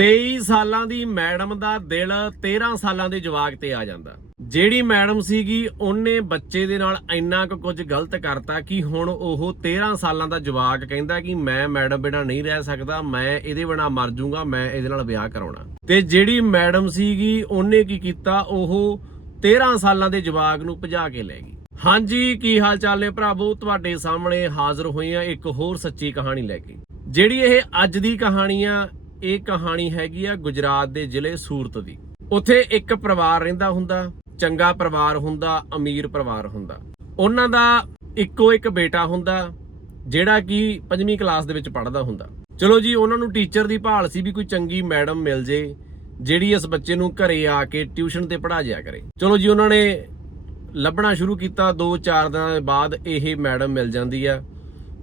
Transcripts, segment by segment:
23 ਸਾਲਾਂ ਦੀ ਮੈਡਮ ਦਾ ਦਿਲ 13 ਸਾਲਾਂ ਦੇ ਜਵਾਕ ਤੇ ਆ ਜਾਂਦਾ। ਜਿਹੜੀ ਮੈਡਮ ਸੀਗੀ, ਉਹਨੇ ਬੱਚੇ ਦੇ ਨਾਲ ਇੰਨਾ ਕੁ ਕੁਝ ਗਲਤ ਕਰਤਾ ਕਿ ਹੁਣ ਉਹ 13 ਸਾਲਾਂ ਦਾ ਜਵਾਕ ਕਹਿੰਦਾ ਕਿ ਮੈਂ ਮੈਡਮ ਬਿਨਾ ਨਹੀਂ ਰਹਿ ਸਕਦਾ, ਮੈਂ ਇਹਦੇ ਬਿਨਾ ਮਰ ਜਾਊਂਗਾ ਮੈਂ ਇਹਦੇ ਨਾਲ ਵਿਆਹ ਕਰਾਉਣਾ। ਤੇ ਜਿਹੜੀ ਮੈਡਮ ਸੀਗੀ, ਉਹਨੇ ਕੀ ਕੀਤਾ? ਉਹ 13 ਸਾਲਾਂ ਦੇ ਜਵਾਕ ਨੂੰ ਭਜਾ ਕੇ ਲੈ ਗਈ। ਹਾਂਜੀ, ਕੀ ਹਾਲ ਚਾਲ ਨੇ ਭਰਾਵੋ? ਤੁਹਾਡੇ ਸਾਹਮਣੇ ਹਾਜ਼ਰ ਹੋਏ ਆ ਇੱਕ ਹੋਰ ਸੱਚੀ ਕਹਾਣੀ ਲੈ ਕੇ। ਜਿਹੜੀ ਇਹ ਅੱਜ ਦੀ ਕਹਾਣੀ ਆ ਇਹ ਕਹਾਣੀ ਹੈਗੀ ਆ ਗੁਜਰਾਤ ਦੇ ਜ਼ਿਲ੍ਹੇ ਸੂਰਤ ਦੀ। ਉੱਥੇ ਇੱਕ ਪਰਿਵਾਰ ਰਹਿੰਦਾ ਹੁੰਦਾ, ਚੰਗਾ ਪਰਿਵਾਰ ਹੁੰਦਾ, ਅਮੀਰ ਪਰਿਵਾਰ ਹੁੰਦਾ। ਉਹਨਾਂ ਦਾ ਇੱਕੋ ਇੱਕ ਬੇਟਾ ਹੁੰਦਾ, ਜਿਹੜਾ ਕਿ ਪੰਜਵੀਂ ਕਲਾਸ ਦੇ ਵਿੱਚ ਪੜ੍ਹਦਾ ਹੁੰਦਾ। ਚਲੋ ਜੀ, ਉਹਨਾਂ ਨੂੰ ਟੀਚਰ ਦੀ ਭਾਲ ਸੀ ਵੀ ਕੋਈ ਚੰਗੀ ਮੈਡਮ ਮਿਲ ਜੇ, ਜਿਹੜੀ ਇਸ ਬੱਚੇ ਨੂੰ ਘਰੇ ਆ ਕੇ ਟਿਊਸ਼ਨ ਤੇ ਪੜ੍ਹਾ ਜਿਆ ਕਰੇ। ਚਲੋ ਜੀ, ਉਹਨਾਂ ਨੇ ਲੱਭਣਾ ਸ਼ੁਰੂ ਕੀਤਾ। 2-4 ਦਿਨਾਂ ਦੇ ਬਾਅਦ ਇਹ ਮੈਡਮ ਮਿਲ ਜਾਂਦੀ ਆ।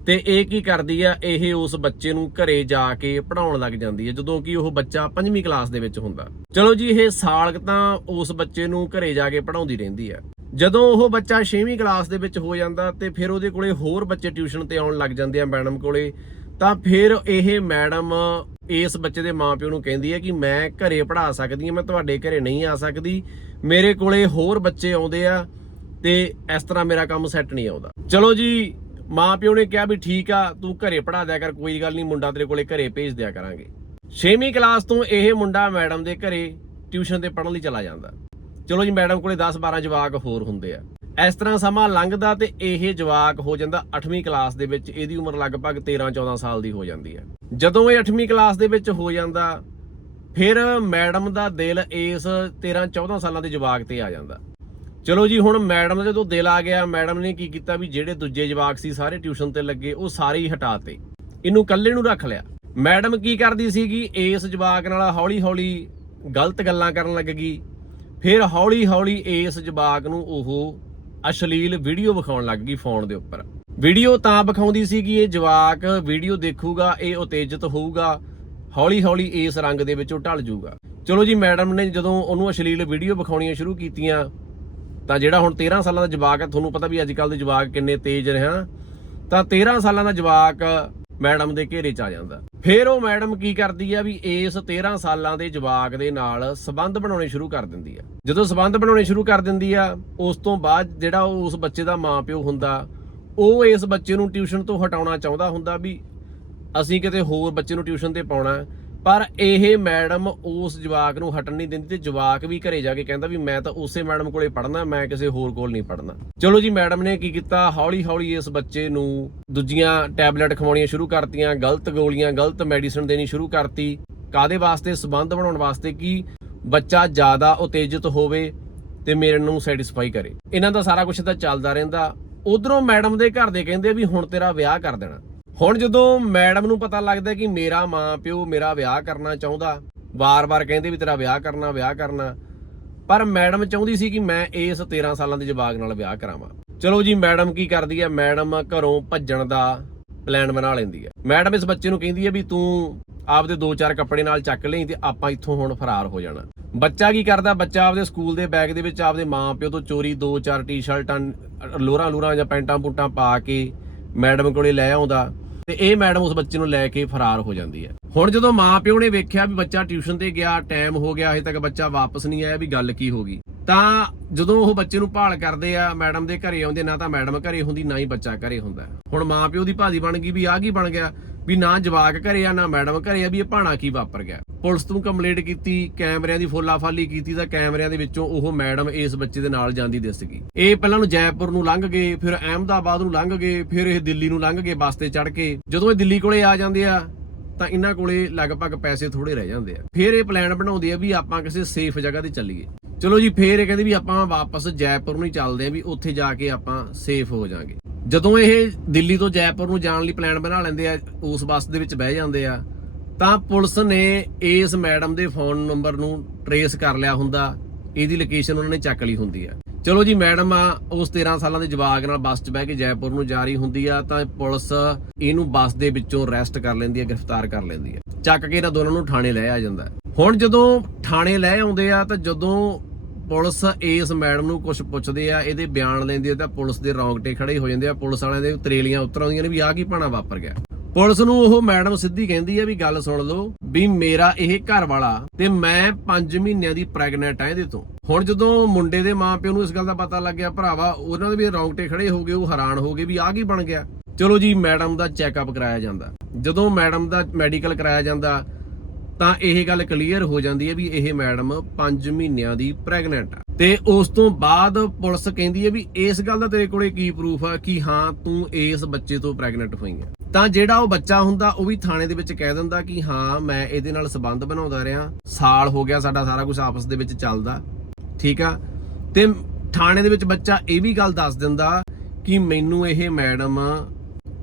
ਤੇ ਇਹ ਕੀ ਕਰਦੀ ਆ, ਇਹ ਉਸ ਬੱਚੇ ਨੂੰ ਘਰੇ ਜਾ ਕੇ ਪੜਾਉਣ ਲੱਗ ਜਾਂਦੀ ਹੈ ਜਦੋਂ ਕਿ ਉਹ ਬੱਚਾ ਪੰਜਵੀਂ ਕਲਾਸ ਦੇ ਵਿੱਚ ਹੁੰਦਾ। ਚਲੋ ਜੀ, ਇਹ ਸਾਲ ਤਾਂ ਉਸ ਬੱਚੇ ਨੂੰ ਘਰੇ ਜਾ ਕੇ ਪੜਾਉਂਦੀ ਰਹਿੰਦੀ ਆ। ਜਦੋਂ ਉਹ ਬੱਚਾ 6ਵੀਂ ਕਲਾਸ ਦੇ ਵਿੱਚ ਹੋ ਜਾਂਦਾ ਤੇ ਫਿਰ ਉਹਦੇ ਕੋਲੇ ਹੋਰ ਬੱਚੇ ਟਿਊਸ਼ਨ ਤੇ ਆਉਣ ਲੱਗ ਜਾਂਦੇ ਆ ਮੈਡਮ ਕੋਲੇ, ਤਾਂ ਫਿਰ ਇਹ ਮੈਡਮ ਇਸ ਬੱਚੇ ਦੇ ਮਾਪਿਓ ਨੂੰ ਕਹਿੰਦੀ ਹੈ ਕਿ ਮੈਂ ਘਰੇ ਪੜ੍ਹਾ ਸਕਦੀ ਹਾਂ ਮੈਂ ਤੁਹਾਡੇ ਘਰੇ ਨਹੀਂ ਆ ਸਕਦੀ, ਮੇਰੇ ਕੋਲੇ ਹੋਰ ਬੱਚੇ ਆਉਂਦੇ ਆ ਤੇ ਇਸ ਤਰ੍ਹਾਂ ਮੇਰਾ ਕੰਮ ਸੈੱਟ ਨਹੀਂ ਆਉਂਦਾ। ਚਲੋ ਜੀ ਮਾਪਿਓ ਨੇ ਕਿਹਾ ਵੀ ਠੀਕ ਆ, ਤੂੰ ਘਰੇ ਪੜ੍ਹਾ ਦਿਆ ਕਰ, ਕੋਈ ਗੱਲ ਨਹੀਂ, ਮੁੰਡਾ ਤੇਰੇ ਕੋਲੇ ਘਰੇ ਭੇਜ ਦਿਆ ਕਰਾਂਗੇ। 6ਵੀਂ ਕਲਾਸ ਤੋਂ ਇਹ ਮੁੰਡਾ ਮੈਡਮ ਦੇ ਘਰੇ ਟਿਊਸ਼ਨ ਤੇ ਪੜ੍ਹਨ ਲਈ ਚਲਾ ਜਾਂਦਾ। ਚਲੋ ਜੀ, ਮੈਡਮ ਕੋਲੇ 10 12 ਜਵਾਕ ਹੋਰ ਹੁੰਦੇ ਆ। ਇਸ ਤਰ੍ਹਾਂ ਸਮਾਂ ਲੰਘਦਾ ਤੇ ਇਹ ਜਵਾਕ ਹੋ ਜਾਂਦਾ 8ਵੀਂ ਕਲਾਸ ਦੇ ਵਿੱਚ, ਇਹਦੀ ਉਮਰ ਲਗਭਗ 13 14 ਸਾਲ ਦੀ ਹੋ ਜਾਂਦੀ ਹੈ ਜਦੋਂ ਇਹ 8ਵੀਂ ਕਲਾਸ ਦੇ ਵਿੱਚ ਹੋ ਜਾਂਦਾ, ਫਿਰ ਮੈਡਮ ਦਾ ਦਿਲ ਇਸ 13 14 ਸਾਲਾਂ ਦੇ ਜਵਾਕ ਤੇ ਆ ਜਾਂਦਾ। ਚਲੋ ਜੀ, ਹੁਣ ਮੈਡਮ ਦਾ ਜਦੋਂ ਦਿਲ ਆ ਗਿਆ। ਮੈਡਮ ਨੇ ਕੀ ਕੀਤਾ ਵੀ ਜਿਹੜੇ ਦੂਜੇ ਜਵਾਕ ਸੀ, ਸਾਰੇ ਟਿਊਸ਼ਨ ਤੇ ਲੱਗੇ, ਉਹ ਸਾਰੇ ਹੀ ਹਟਾਤੇ। ਇਹਨੂੰ ਇਕੱਲੇ ਨੂੰ ਰੱਖ ਲਿਆ। ਮੈਡਮ ਕੀ ਕਰਦੀ ਸੀਗੀ, ਇਸ ਜਵਾਕ ਨਾਲ ਹੌਲੀ ਹੌਲੀ ਗਲਤ ਗੱਲਾਂ ਕਰਨ ਲੱਗ ਗਈ। ਫਿਰ ਹੌਲੀ ਹੌਲੀ ਇਸ ਜਵਾਕ ਨੂੰ ਉਹ ਅਸ਼ਲੀਲ ਵੀਡੀਓ ਵਿਖਾਉਣ ਲੱਗ ਗਈ ਫੋਨ ਦੇ ਉੱਪਰ। ਵੀਡੀਓ ਤਾਂ ਵਿਖਾਉਂਦੀ ਸੀ ਕਿ ਇਹ ਜਵਾਕ, ਵੀਡੀਓ ਦੇਖੂਗਾ, ਇਹ ਉਤੇਜਿਤ ਹੋਊਗਾ ਹੌਲੀ ਹੌਲੀ ਇਸ ਰੰਗ ਦੇ ਵਿੱਚ ਉਹ ਢਲ ਜਾਊਗਾ ਚਲੋ ਜੀ, ਮੈਡਮ ਨੇ ਜਦੋਂ ਉਹਨੂੰ ਅਸ਼ਲੀਲ ਵੀਡੀਓ ਵਿਖਾਉਣੀਆਂ ਸ਼ੁਰੂ ਕੀਤੀਆਂ ਤਾਂ ਜਿਹੜਾ ਹੁਣ 13 ਸਾਲਾਂ ਦਾ ਜਵਾਕ ਹੈ, ਤੁਹਾਨੂੰ ਪਤਾ ਵੀ ਅੱਜ ਕੱਲ ਦੇ ਜਵਾਕ ਕਿੰਨੇ ਤੇਜ਼ ਨੇ ਹਨਾ ਤਾਂ 13 ਸਾਲਾਂ ਦਾ ਜਵਾਕ ਮੈਡਮ ਦੇ ਘੇਰੇ 'ਚ ਆ ਜਾਂਦਾ। ਫਿਰ ਉਹ ਮੈਡਮ ਕੀ ਕਰਦੀ ਆ ਵੀ ਇਸ 13 ਸਾਲਾਂ ਦੇ ਜਵਾਕ ਦੇ ਨਾਲ ਸਬੰਧ ਬਣਾਉਣੇ ਸ਼ੁਰੂ ਕਰ ਦਿੰਦੀ ਆ। ਜਦੋਂ ਸਬੰਧ ਬਣਾਉਣੇ ਸ਼ੁਰੂ ਕਰ ਦਿੰਦੀ ਆ, ਉਸ ਤੋਂ ਬਾਅਦ ਜਿਹੜਾ ਉਸ ਬੱਚੇ ਦਾ ਮਾਪਿਓ ਹੁੰਦਾ, ਉਹ ਇਸ ਬੱਚੇ ਨੂੰ ਟਿਊਸ਼ਨ ਤੋਂ ਹਟਾਉਣਾ ਚਾਹੁੰਦਾ ਹੁੰਦਾ ਵੀ ਅਸੀਂ ਕਿਤੇ ਹੋਰ ਬੱਚੇ ਨੂੰ ਟਿਊਸ਼ਨ ਤੇ ਪਾਉਣਾ ਪਰ ਇਹ ਮੈਡਮ ਉਸ ਜਵਾਕ ਨੂੰ ਹਟਣ ਨਹੀਂ ਦਿੰਦੀ ਤੇ ਜਵਾਕ ਵੀ ਘਰੇ ਜਾ ਕੇ ਕਹਿੰਦਾ ਵੀ ਮੈਂ ਤਾਂ ਉਸੇ ਮੈਡਮ ਕੋਲੇ ਪੜ੍ਹਨਾ, ਮੈਂ ਕਿਸੇ ਹੋਰ ਕੋਲ ਨਹੀਂ ਪੜ੍ਹਨਾ। ਚਲੋ ਜੀ, ਮੈਡਮ ਨੇ ਕੀ ਕੀਤਾ? ਹੌਲੀ ਹੌਲੀ ਇਸ ਬੱਚੇ ਨੂੰ ਦੂਜੀਆਂ ਟੈਬਲੇਟ ਖਵਾਉਣੀਆਂ ਸ਼ੁਰੂ ਕਰਤੀਆਂ, ਗਲਤ ਗੋਲੀਆਂ, ਗਲਤ ਮੈਡੀਸਨ ਦੇਣੀ ਸ਼ੁਰੂ ਕਰਤੀ। ਕਾਦੇ ਵਾਸਤੇ? ਸਬੰਧ ਬਣਾਉਣ ਵਾਸਤੇ ਕਿ ਬੱਚਾ ਜ਼ਿਆਦਾ ਉਤੇਜਿਤ ਹੋਵੇ ਤੇ ਮੇਰੇ ਨੂੰ ਸੈਟੀਸਫਾਈ ਕਰੇ। ਇਹਨਾਂ ਦਾ ਸਾਰਾ ਕੁਝ ਤਾਂ ਚੱਲਦਾ ਰਹਿੰਦਾ। ਉਧਰੋਂ ਮੈਡਮ ਦੇ ਘਰ ਦੇ ਕਹਿੰਦੇ ਵੀ ਹੁਣ ਤੇਰਾ ਵਿਆਹ ਕਰ ਦੇਣਾ। ਹੁਣ ਜਦੋਂ ਮੈਡਮ ਨੂੰ ਪਤਾ ਲੱਗਦਾ ਕਿ ਮੇਰਾ ਮਾਂ ਪਿਓ ਮੇਰਾ ਵਿਆਹ ਕਰਨਾ ਚਾਹੁੰਦਾ, ਵਾਰ-ਵਾਰ ਕਹਿੰਦੇ ਵੀ ਤੇਰਾ ਵਿਆਹ ਕਰਨਾ ਵਿਆਹ ਕਰਨਾ, ਪਰ ਮੈਡਮ ਚਾਹੁੰਦੀ ਸੀ ਕਿ ਮੈਂ ਇਸ 13 ਸਾਲਾਂ ਦੇ ਜਵਾਕ ਨਾਲ ਵਿਆਹ ਕਰਾਵਾਂ। ਚਲੋ ਜੀ, ਮੈਡਮ ਕੀ ਕਰਦੀ ਹੈ? ਮੈਡਮ ਘਰੋਂ ਭੱਜਣ ਦਾ ਪਲਾਨ ਬਣਾ ਲੈਂਦੀ ਹੈ। ਮੈਡਮ ਇਸ ਬੱਚੇ ਨੂੰ ਕਹਿੰਦੀ ਹੈ ਵੀ ਤੂੰ ਆਪਦੇ ਦੋ ਚਾਰ ਕੱਪੜੇ ਨਾਲ ਚੱਕ ਲਈ ਤੇ ਆਪਾਂ ਇੱਥੋਂ ਹੁਣ ਫਰਾਰ ਹੋ ਜਾਣਾ। ਬੱਚਾ ਕੀ ਕਰਦਾ? ਬੱਚਾ ਆਪਦੇ ਸਕੂਲ ਦੇ ਬੈਗ ਦੇ ਵਿੱਚ ਆਪਦੇ ਮਾਪਿਓ ਤੋਂ ਚੋਰੀ ਦੋ ਚਾਰ ਟੀ-ਸ਼ਰਟਾਂ ਲੋਰਾਂ ਲੂਰਾਂ ਜਾਂ ਪੈਂਟਾਂ ਪੁੰਟਾਂ ਪਾ ਕੇ ਮੈਡਮ ਕੋਲੇ ਲੈ ਆਉਂਦਾ। ਤੇ ਇਹ ਮੈਡਮ ਉਸ ਬੱਚੇ ਨੂੰ ਲੈ ਕੇ ਫਰਾਰ ਹੋ ਜਾਂਦੀ ਹੈ। ਹੁਣ ਜਦੋਂ ਮਾਪਿਓ ਨੇ ਵੇਖਿਆ ਵੀ ਬੱਚਾ ਟਿਊਸ਼ਨ ਤੇ ਗਿਆ, ਟਾਈਮ ਹੋ ਗਿਆ, ਹਜੇ ਤੱਕ ਬੱਚਾ ਵਾਪਸ ਨਹੀਂ ਆਇਆ ਵੀ ਗੱਲ ਕੀ ਹੋ ਗਈ, ਤਾਂ ਜਦੋਂ ਉਹ ਬੱਚੇ ਨੂੰ ਭਾਲ ਕਰਦੇ ਆ, ਮੈਡਮ ਦੇ ਘਰੇ ਆਉਂਦੇ, ਨਾ ਤਾਂ ਮੈਡਮ ਘਰੇ ਹੁੰਦੀ, ਨਾ ਹੀ ਬੱਚਾ ਘਰੇ ਹੁੰਦਾ। ਹੁਣ ਮਾਪਿਓ ਦੀ ਭਾਜੀ ਬਣ ਗਈ ਵੀ ਆਹ ਕੀ ਬਣ ਗਿਆ? ਵੀ ਨਾ ਜਵਾਕ ਘਰੇ ਆ, ਨਾ ਮੈਡਮ ਘਰੇ ਆ, ਵੀ ਇਹ ਭਾਣਾ ਕੀ ਵਾਪਰ ਗਿਆ? ਪੁਲਿਸ ਨੂੰ ਕੰਪਲੇਂਟ ਕੀਤੀ, ਕੈਮਰਿਆਂ ਦੀ ਫੋਲਾਫਾਲੀ ਕੀਤੀ ਤਾਂ ਕੈਮਰਿਆਂ ਦੇ ਵਿੱਚੋਂ ਉਹ ਮੈਡਮ ਇਸ ਬੱਚੇ ਦੇ ਨਾਲ ਜਾਂਦੀ ਦਿਸ ਗਈ। ਇਹ ਪਹਿਲਾਂ ਨੂੰ ਜੈਪੁਰ ਨੂੰ ਲੰਘ ਗਏ, ਫਿਰ ਅਹਿਮਦਾਬਾਦ ਨੂੰ ਲੰਘ ਗਏ, ਫਿਰ ਇਹ ਦਿੱਲੀ ਨੂੰ ਲੰਘ ਗਏ ਬੱਸ ਤੇ ਚੜ ਕੇ। ਜਦੋਂ ਇਹ ਦਿੱਲੀ ਕੋਲੇ ਆ ਜਾਂਦੇ ਆ ਤਾਂ ਇਹਨਾਂ ਕੋਲੇ ਲਗਭਗ ਪੈਸੇ ਥੋੜੇ ਰਹਿ ਜਾਂਦੇ ਆ। ਫਿਰ ਇਹ ਪਲਾਨ ਬਣਾਉਂਦੇ ਆ ਵੀ ਆਪਾਂ ਕਿਸੇ ਸੇਫ ਜਗ੍ਹਾ ਤੇ ਚੱਲੀਏ। ਚਲੋ ਜੀ, ਫੇਰ ਇਹ ਕਹਿੰਦੇ ਵੀ ਆਪਾਂ ਵਾਪਸ ਜੈਪੁਰ ਨੂੰ ਹੀ ਚੱਲਦੇ ਆ ਵੀ ਉੱਥੇ ਜਾ ਕੇ ਆਪਾਂ ਸੇਫ ਹੋ ਜਾਾਂਗੇ। ਜਦੋਂ ਇਹ ਦਿੱਲੀ ਤੋਂ ਜੈਪੁਰ ਨੂੰ ਜਾਣ ਲਈ ਪਲਾਨ ਬਣਾ ਲੈਂਦੇ ਆ, ਉਸ ਬੱਸ ਦੇ ਵਿੱਚ ਬਹਿ ਜਾਂਦੇ ਆ, ਤਾਂ ਪੁਲਿਸ ਨੇ ਇਸ ਮੈਡਮ ਦੇ ਫੋਨ ਨੰਬਰ ਨੂੰ ਟਰੇਸ ਕਰ ਲਿਆ ਹੁੰਦਾ। ਇਹਦੀ ਲੋਕੇਸ਼ਨ ਉਹਨਾਂ ਨੇ ਚੱਕ ਲਈ ਹੁੰਦੀ ਆ। ਚਲੋ ਜੀ, ਮੈਡਮ ਆ, ਉਸ 13 ਸਾਲਾਂ ਦੇ ਜਵਾਕ ਨਾਲ ਬੱਸ 'ਚ ਬਹਿ ਕੇ ਜੈਪੁਰ ਨੂੰ ਜਾ ਰਹੀ ਹੁੰਦੀ ਆ, ਤਾਂ ਪੁਲਿਸ ਇਹਨੂੰ ਬੱਸ ਦੇ ਵਿੱਚੋਂ ਅਰੈਸਟ ਕਰ ਲੈਂਦੀ ਆ, ਗ੍ਰਿਫਤਾਰ ਕਰ ਲੈਂਦੀ ਆ। ਚੱਕ ਕੇ ਇਹਨਾਂ ਦੋਨਾਂ ਨੂੰ ਥਾਣੇ ਲੈ ਆ ਜਾਂਦਾ ਹੁਣ ਜਦੋਂ ਥਾਣੇ ਲੈ ਆਉਂਦੇ ਆ, ਤਾਂ ਜਦੋਂ ਪੁਲਿਸ ਇਸ ਮੈਡਮ ਨੂੰ ਕੁਝ ਪੁੱਛਦੇ ਆ, ਇਹਦੇ ਬਿਆਨ ਲੈਂਦੀ ਆ, ਤਾਂ ਪੁਲਿਸ ਦੇ ਰੌਂਗਟੇ ਖੜੇ ਹੋ ਜਾਂਦੇ ਆ, ਪੁਲਿਸ ਵਾਲਿਆਂ ਦੇ ਤਰੇਲੀਆਂ ਉਤਰ ਆਉਂਦੀਆਂ ਨੇ ਵੀ ਆਹ ਕੀ ਭਾਣਾ ਵਾਪਰ ਗਿਆ। ਪੁਲਿਸ ਨੂੰ ਉਹ ਮੈਡਮ ਸਿੱਧੀ ਕਹਿੰਦੀ ਹੈ ਵੀ ਗੱਲ ਸੁਣ ਲਓ ਵੀ ਮੇਰਾ ਇਹ ਘਰ ਵਾਲਾ ਤੇ ਮੈਂ 5 ਮਹੀਨਿਆਂ ਦੀ ਪ੍ਰੈਗਨੈਂਟ ਆ ਇਹਦੇ ਤੋਂ। ਹੁਣ ਜਦੋਂ ਮੁੰਡੇ ਦੇ ਮਾਪਿਓ ਨੂੰ ਇਸ ਗੱਲ ਦਾ ਪਤਾ ਲੱਗਿਆ ਭਰਾਵਾ, ਉਹਨਾਂ ਦੇ ਵੀ ਰੌਂਗਟੇ ਖੜੇ ਹੋ ਗਏ, ਉਹ ਹੈਰਾਨ ਹੋ ਗਏ ਵੀ ਆਹ ਕੀ ਬਣ ਗਿਆ। ਚਲੋ ਜੀ, ਮੈਡਮ ਦਾ ਚੈੱਕਅਪ ਕਰਾਇਆ ਜਾਂਦਾ। ਜਦੋਂ ਮੈਡਮ ਦਾ ਮੈਡੀਕਲ ਕਰਾਇਆ ਜਾਂਦਾ, ਤਾਂ ਇਹ ਗੱਲ ਕਲੀਅਰ ਹੋ ਜਾਂਦੀ ਹੈ ਵੀ ਇਹ ਮੈਡਮ 5 ਮਹੀਨਿਆਂ ਦੀ ਪ੍ਰੈਗਨੈਂਟ ਆ। ਤੇ ਉਸ ਤੋਂ ਬਾਅਦ ਪੁਲਿਸ ਕਹਿੰਦੀ ਹੈ ਵੀ ਇਸ ਗੱਲ ਦਾ ਤੇਰੇ ਕੋਲੇ ਕੀ ਪ੍ਰੂਫ ਆ ਕਿ ਹਾਂ, ਤੂੰ ਇਸ ਬੱਚੇ ਤੋਂ ਪ੍ਰੈਗਨੈਂਟ ਹੋਈ ਆ। ਤਾਂ ਜਿਹੜਾ ਉਹ ਬੱਚਾ ਹੁੰਦਾ, ਉਹ ਵੀ ਥਾਣੇ ਦੇ ਵਿੱਚ ਕਹਿ ਦਿੰਦਾ ਕਿ ਹਾਂ, ਮੈਂ ਇਹਦੇ ਨਾਲ ਸਬੰਧ ਬਣਾਉਂਦਾ ਰਿਹਾ। ਸਾਲ ਹੋ ਗਿਆ ਸਾਡਾ ਸਾਰਾ ਕੁਝ ਆਪਸ ਦੇ ਵਿੱਚ ਚੱਲਦਾ। ਠੀਕ ਆ? ਤੇ ਥਾਣੇ ਦੇ ਵਿੱਚ ਬੱਚਾ ਇਹ ਵੀ ਗੱਲ ਦੱਸ ਦਿੰਦਾ ਕਿ ਮੈਨੂੰ ਇਹ ਮੈਡਮ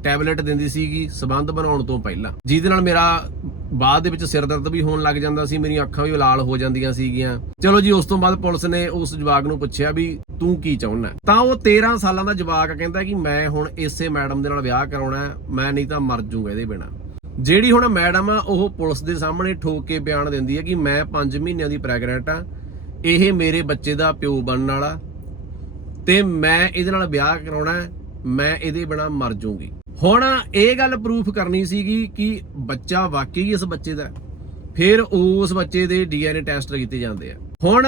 ਟੈਬਲੇਟ ਦਿੰਦੀ ਸੀਗੀ ਸਬੰਧ ਬਣਾਉਣ ਤੋਂ ਪਹਿਲਾਂ। ਜਿਹਦੇ ਨਾਲ ਮੇਰਾ ਬਾਅਦ ਦੇ ਵਿੱਚ ਸਿਰ ਦਰਦ ਵੀ ਹੋਣ ਲੱਗ ਜਾਂਦਾ ਸੀ, ਮੇਰੀਆਂ ਅੱਖਾਂ ਵੀ ਲਾਲ ਹੋ ਜਾਂਦੀਆਂ ਸੀਗੀਆਂ। ਚਲੋ ਜੀ, ਉਸ ਤੋਂ ਬਾਅਦ ਪੁਲਿਸ ਨੇ ਉਸ ਜਵਾਕ ਨੂੰ ਪੁੱਛਿਆ ਵੀ ਤੂੰ ਕੀ ਚਾਹੁੰਦਾ? ਤਾਂ ਉਹ 13 ਸਾਲਾਂ ਦਾ ਜਵਾਕ ਕਹਿੰਦਾ ਕਿ ਮੈਂ ਹੁਣ ਇਸੇ ਮੈਡਮ ਦੇ ਨਾਲ ਵਿਆਹ ਕਰਾਉਣਾ ਮੈਂ ਨਹੀਂ ਤਾਂ ਮਰ ਜਾਊਂਗਾ ਇਹਦੇ ਬਿਨਾ। ਜਿਹੜੀ ਹੁਣ ਮੈਡਮ ਆ, ਉਹ ਪੁਲਿਸ ਦੇ ਸਾਹਮਣੇ ਠੋਕ ਕੇ ਬਿਆਨ ਦਿੰਦੀ ਹੈ ਕਿ ਮੈਂ 5 ਮਹੀਨਿਆਂ ਦੀ ਪ੍ਰੈਗਨੈਂਟ ਆ ਇਹ ਮੇਰੇ ਬੱਚੇ ਦਾ ਪਿਓ ਬਣਨ ਵਾਲਾ ਤੇ ਮੈਂ ਇਹਦੇ ਨਾਲ ਵਿਆਹ ਕਰਾਉਣਾ ਮੈਂ ਇਹਦੇ ਬਿਨਾ ਮਰ ਜਾਊਂਗੀ। ਹੁਣ ਇਹ ਗੱਲ ਪ੍ਰੂਫ ਕਰਨੀ ਸੀਗੀ ਕਿ ਬੱਚਾ ਵਾਕਈ ਇਸ ਬੱਚੇ ਦਾ ਫਿਰ ਉਸ ਬੱਚੇ ਦੇ ਡੀਐਨਏ ਟੈਸਟ ਕੀਤੇ ਜਾਂਦੇ ਆ। ਹੁਣ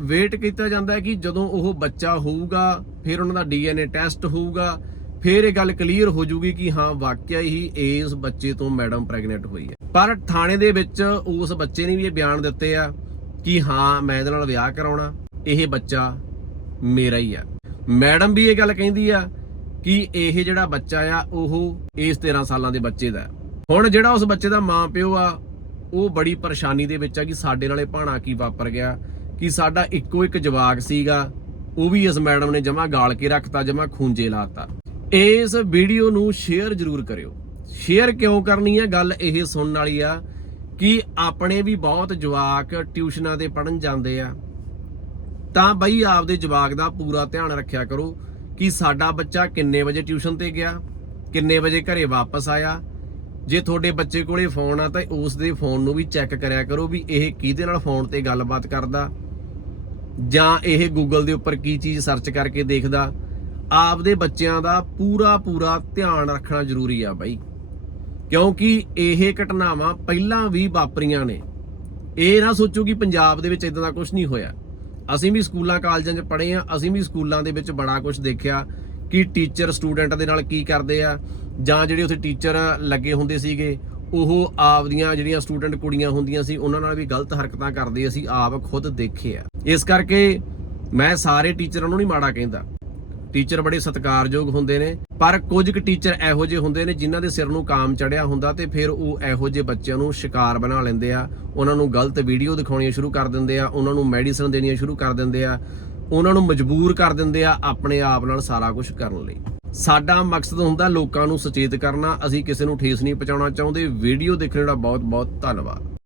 ਵੇਟ ਕੀਤਾ ਜਾਂਦਾ ਕਿ ਜਦੋਂ ਉਹ ਬੱਚਾ ਹੋਊਗਾ, ਫਿਰ ਉਹਨਾਂ ਦਾ ਡੀਐਨਏ ਟੈਸਟ ਹੋਊਗਾ, ਫਿਰ ਇਹ ਗੱਲ ਕਲੀਅਰ ਹੋ ਜੂਗੀ ਕਿ ਹਾਂ, ਵਾਕਿਆ ਹੀ ਇਸ ਬੱਚੇ ਤੋਂ ਮੈਡਮ ਪ੍ਰੈਗਨੈਂਟ ਹੋਈ ਹੈ। ਪਰ ਥਾਣੇ ਦੇ ਵਿੱਚ ਉਸ ਬੱਚੇ ਨੇ ਵੀ ਇਹ ਬਿਆਨ ਦਿੱਤੇ ਆ ਕਿ ਹਾਂ, ਮੈਂ ਇਹਦੇ ਨਾਲ ਵਿਆਹ ਕਰਾਉਣਾ, ਇਹ ਬੱਚਾ ਮੇਰਾ ਹੀ ਆ। ਮੈਡਮ ਵੀ ਇਹ ਗੱਲ ਕਹਿੰਦੀ ਆ ਕਿ ਇਹ ਜਿਹੜਾ ਬੱਚਾ ਆ, ਉਹ ਇਸ 13 ਸਾਲਾਂ ਦੇ ਬੱਚੇ ਦਾ ਹੁਣ ਜਿਹੜਾ ਉਸ ਬੱਚੇ ਦਾ ਮਾਂ ਪਿਓ ਆ, ਉਹ ਬੜੀ ਪਰੇਸ਼ਾਨੀ ਦੇ ਵਿੱਚ ਆ ਕਿ ਸਾਡੇ ਨਾਲੇ ਭਾਣਾ ਕੀ ਵਾਪਰ ਗਿਆ, ਕਿ ਸਾਡਾ ਇੱਕੋ ਇੱਕ ਜਵਾਕ ਸੀਗਾ, ਉਹ ਵੀ ਇਸ ਮੈਡਮ ਨੇ ਜਮਾ ਗਾਲ ਕੇ ਰੱਖਤਾ, ਜਮਾ ਖੂੰਜੇ ਲਾਤਾ। ਇਸ ਵੀਡੀਓ ਨੂੰ ਸ਼ੇਅਰ ਜ਼ਰੂਰ ਕਰਿਓ। ਸ਼ੇਅਰ ਕਿਉਂ ਕਰਨੀ ਹੈ ਗੱਲ ਇਹ ਸੁਣਨ ਵਾਲੀ ਆ ਕਿ ਆਪਣੇ ਵੀ ਬਹੁਤ ਜਵਾਕ ਟਿਊਸ਼ਨਾਂ ਤੇ ਪੜਨ ਜਾਂਦੇ ਆ। ਤਾਂ ਬਈ ਆਪਦੇ ਜਵਾਕ ਦਾ ਪੂਰਾ ਧਿਆਨ ਰੱਖਿਆ ਕਰੋ ਕਿ ਸਾਡਾ ਬੱਚਾ ਕਿੰਨੇ ਵਜੇ ਟਿਊਸ਼ਨ ਤੇ ਗਿਆ, ਕਿੰਨੇ ਵਜੇ ਘਰੇ ਵਾਪਸ ਆਇਆ। ਜੇ ਤੁਹਾਡੇ ਬੱਚੇ ਕੋਲੇ ਫੋਨ ਆ ਤਾਂ ਉਸ ਦੇ ਫੋਨ ਨੂੰ ਵੀ ਚੈੱਕ ਕਰਿਆ ਕਰੋ ਵੀ ਇਹ ਕਿਹਦੇ ਨਾਲ ਫੋਨ ਤੇ ਗੱਲਬਾਤ ਕਰਦਾ। ਜਾਂ ਇਹ ਗੂਗਲ ਦੇ ਉੱਪਰ ਕੀ ਚੀਜ਼ ਸਰਚ ਕਰਕੇ ਦੇਖਦਾ। ਆਪਦੇ ਬੱਚਿਆਂ ਦਾ ਪੂਰਾ ਪੂਰਾ ਧਿਆਨ ਰੱਖਣਾ ਜ਼ਰੂਰੀ ਆ ਬਾਈ। ਕਿਉਂਕਿ ਇਹ ਘਟਨਾਵਾਂ ਪਹਿਲਾਂ ਵੀ ਵਾਪਰੀਆਂ ਨੇ। ਇਹ ਨਾ ਸੋਚੋ ਕਿ ਪੰਜਾਬ ਦੇ ਵਿੱਚ ਇਦਾਂ ਦਾ ਕੁਝ ਨਹੀਂ ਹੋਇਆ। ਅਸੀਂ ਵੀ ਸਕੂਲਾਂ, ਕਾਲਜਾਂ 'ਚ ਪੜ੍ਹੇ ਆ ਅਸੀਂ ਵੀ ਸਕੂਲਾਂ ਦੇ ਵਿੱਚ ਬੜਾ ਕੁਝ ਦੇਖਿਆ ਕਿ ਟੀਚਰ ਸਟੂਡੈਂਟ ਦੇ ਨਾਲ ਕੀ ਕਰਦੇ ਆ ਜਾਂ ਜਿਹੜੇ ਉੱਥੇ ਟੀਚਰ ਲੱਗੇ ਹੁੰਦੇ ਸੀਗੇ, ਉਹ ਆਪਦੀਆਂ ਜਿਹੜੀਆਂ ਸਟੂਡੈਂਟ ਕੁੜੀਆਂ ਹੁੰਦੀਆਂ ਸੀ, ਉਹਨਾਂ ਨਾਲ ਵੀ ਗਲਤ ਹਰਕਤਾਂ ਕਰਦੇ ਅਸੀਂ ਆਪ ਖੁਦ ਦੇਖੇ ਆ। ਇਸ ਕਰਕੇ ਮੈਂ ਸਾਰੇ ਟੀਚਰਾਂ ਨੂੰ ਨਹੀਂ ਮਾੜਾ ਕਹਿੰਦਾ। ਟੀਚਰ ਬੜੇ ਸਤਿਕਾਰਯੋਗ ਹੁੰਦੇ ਨੇ, ਪਰ ਕੁਝ ਕੁ ਟੀਚਰ ਇਹੋ ਜਿਹੇ ਹੁੰਦੇ ਨੇ ਜਿਨ੍ਹਾਂ ਦੇ ਸਿਰ ਨੂੰ ਕਾਮ ਚੜਿਆ ਹੁੰਦਾ ਤੇ ਫਿਰ ਉਹ ਇਹੋ ਜਿਹੇ ਬੱਚਿਆਂ ਨੂੰ ਸ਼ਿਕਾਰ ਬਣਾ ਲੈਂਦੇ ਆ। ਉਹਨਾਂ ਨੂੰ ਗਲਤ ਵੀਡੀਓ ਦਿਖਾਉਣੀਆਂ ਸ਼ੁਰੂ ਕਰ ਦਿੰਦੇ ਆ, ਉਹਨਾਂ ਨੂੰ ਮੈਡੀਸਨ ਦੇਣੀਆਂ ਸ਼ੁਰੂ ਕਰ ਦਿੰਦੇ ਆ, ਉਹਨਾਂ ਨੂੰ ਮਜਬੂਰ ਕਰ ਦਿੰਦੇ ਆ ਆਪਣੇ ਆਪ ਨਾਲ ਸਾਰਾ ਕੁਝ ਕਰਨ ਲਈ। ਸਾਡਾ ਮਕਸਦ ਹੁੰਦਾ ਲੋਕਾਂ ਨੂੰ ਸੁਚੇਤ ਕਰਨਾ, ਅਸੀਂ ਕਿਸੇ ਨੂੰ ਠੇਸ ਨਹੀਂ ਪਹੁੰਚਾਉਣਾ ਚਾਹੁੰਦੇ। ਵੀਡੀਓ ਦੇਖਣ ਦਾ ਬਹੁਤ ਬਹੁਤ ਧੰਨਵਾਦ।